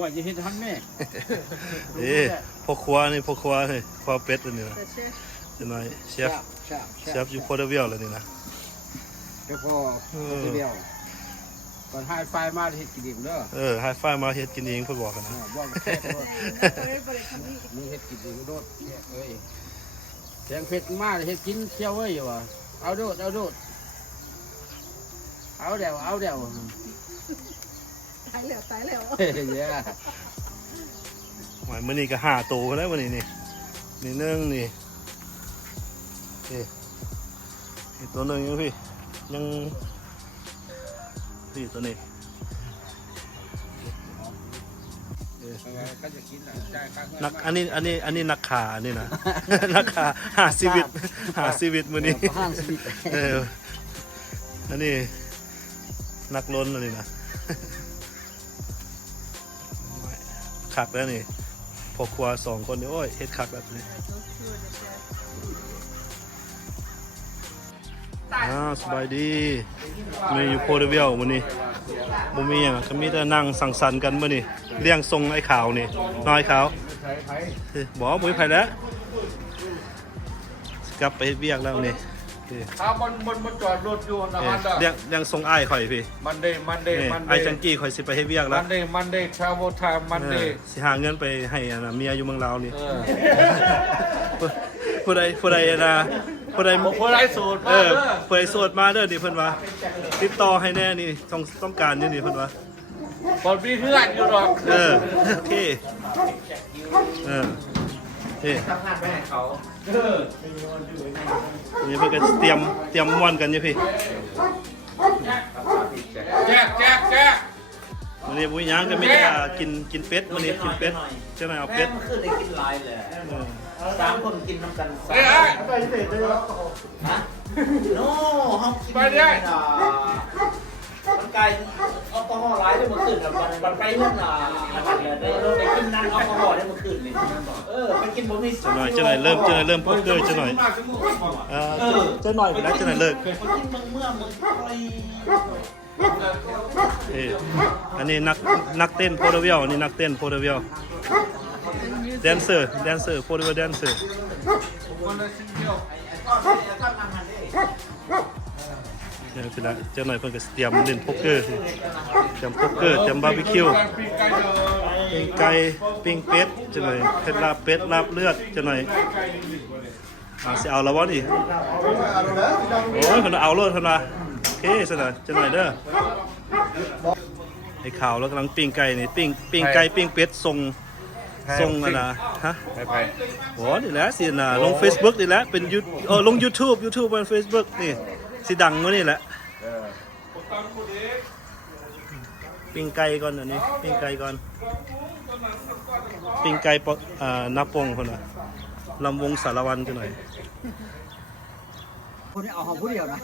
ว่าจะเห็นทันแม่พอครัวนี่พอครัวนี่ครัวเป็ดอันนี้นะจะหน่อยเชฟอยู่โคเดเวียลเลยนี่นะเดี๋ยวพอเดียวก่อนไฮไฟมาเฮ็ดกินเองเด้อไฮไฟมาเฮ็ดกินเองเพิ่นบอกกันนะบอกมึงเฮ็ดกินเองโดดเอ้ยแกงเผ็ดมาเฮ็ดกินเที่ยวเว้ยอยู่ว่ะเอาโดดเอาเดี๋ยวตายแล้วเฮ้ยเนี่ยหมายมื้อนี้ก็5ตัวแล้วมื้อนี้นี่นึงนี่นี่ตัวนึงอยู่พี่ยังพี่ตัวนี้นักอันนี้นักขานี่นะนักขาหาชีวิตมื้อนี้อันนี้นักล้นอันนี้นะคักแล้วนี่พอครัว2คนนี่โอ้ยเฮ็ดคักแบบนี้สบายดีมีอยู่โพเดเวียลมื้อนี้บ่มีหยังก็มีแต่นั่งสังสรรค์กันมื้อนี้เลี้ยงทรงไอ้ขาวนี่น้อยขาวบ่มีไผแล้วกลับไปเฮ็ดเวียกแล้วนี่มันจอดรถอยู่นะมันเลี้ยงทรงอ้ายข่อยพี่มันเดไอ้จังกี้ข่อยสิไปเฮ็ดเวียกแล้วมันเดทราเวลไทม์มันเดสิหาเงินไปให้เมียอยู่เมืองลาวนี่ผู้ใดนะผู้ใดโสดผู้ใดโสดมาเด้อนี่เพิ่นว่าติดต่อให้แน่นี่ต้องการอยู่นี่เพิ่นว่าบ่มีเพื่อนอยู่ดอกโอเคนี่ทำงานไปให้เขานี่เพิ่นก็เตรียมม่วนกันอยู่พี่แจกวันนี้บุ้ยย่างก็ไม่ได้กินเป็ดวันนี้กินเป็ดเจ้าหน่อยเอาเป็ดขึ้นเลยกินลายเลย3 คนกินน้ำกันไปเสร็จเลยฮะโน่ห้องกินไปได้มันไกลเอาแอลกอฮอล์ร้ายได้เมื่อคืนกับมันไปเรื่องไปกินนั่งแอลกอฮอล์ได้เมื่อคืนเลยไปกินบ่มีเจ้าหน่อยเริ่มพกเกอร์เจ้าหน่อยเจ้าหน่อยไปแล้วเจ้าหน่อยเลิกไปกินเมื่อมึงอันนี้นักเต้นโพเดเวียลนี่นักเต้นโพเดเวียลแดนเซอร์โพเดเวียลแดนเซอร์เนี่ยคือละเจ้าหน่อยเพิ่นก็เตรียมเล่นโป๊กเกอร์เตรียมบาร์บีคิวปิ้งไก่ปิ้งเป็ดเจ้าหน่อยเผ็ดลาบเป็ดลาบเลือดเจ้าหน่อยสิเอาแล้วบ่นี่โอ้ยเพิ่นเอาโลดเพิ่นว่าโอเคซะหน่อยเจ้าหน่อยเด้อไอ้ข่าวแล้วกำลังปิ้งไก่นี่ปิ้งไก่ปิ้งเป็ดส่งอะนะฮะไปโอ้นี่แหละสินะลง Facebook นี่แหละเป็นลง YouTube บน Facebook นี่สิดังมื้อนี่แหละปิ้งไก่ก่อนอันนี้ปิ้งไก่ก่อนปิ้งไก่นับปงคนน่ะลำวงสารวันกันหน่อยคนนี้เอาของผู้เดียวนะ